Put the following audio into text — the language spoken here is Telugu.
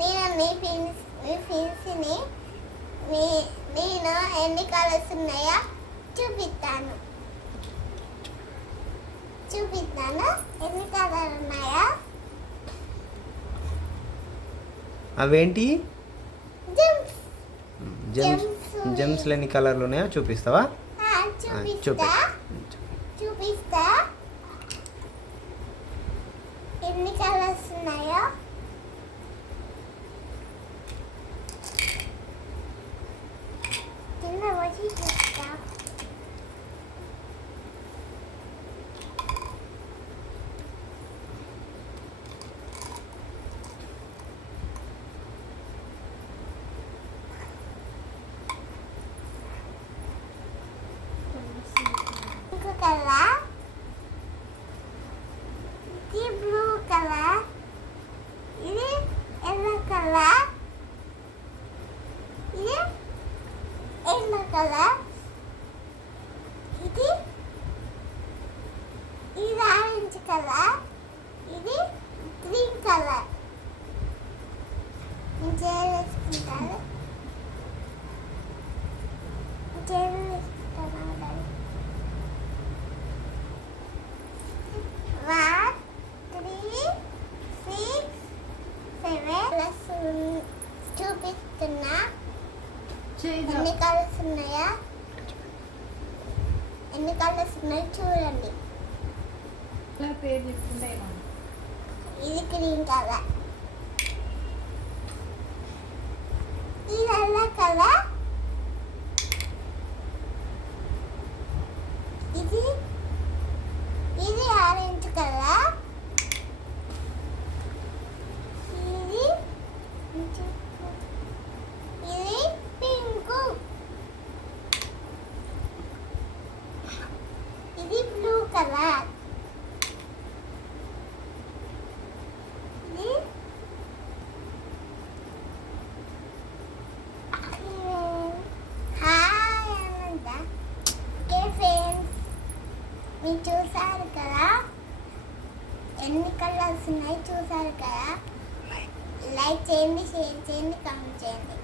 నేను మీ ఫిన్స్ని నేను ఎన్ని కలర్స్ ఉన్నాయో చూపిస్తాను ఎన్ని కలర్ ఉన్నాయో. అవేంటి జెమ్స్ జెమ్స్లో ఎన్ని కలర్లు ఉన్నాయో చూపిస్తావా? చూపిస్తా ఎన్ని కలర్స్ ఉన్నాయో. కింద వచ్చి చూస్తా. ఇంకో కలర్, ఇది బ్లూ కలర్, ఇది ఎల్లో కలర్, ఇది ఎల్లో కలర్, ఇది ఆరెంజ్ కలర్, ఇది గ్రీన్ కలర్. నేను వేసుకుంటాను. చూపిస్తున్నా ఎన్ని కలర్స్ ఉన్నాయా, ఎన్ని కలర్స్ ఉన్నాయో చూడండి. ఇది గ్రీన్ కలర్, ఇది ఎల్లో కలర్, ఇది ఆరెంజ్ కలర్, ఇది పింక్, ఇది బ్లూ కలర్, ఇది హాయ్ అనంత. ఓకే ఫ్రెండ్స్, మీరు చూసారు కదా ఎన్ని కలర్స్ ఉన్నాయి, చూసారు కదా. లైక్ చేయండి, షేర్ చేయండి, కామెంట్ చేయండి.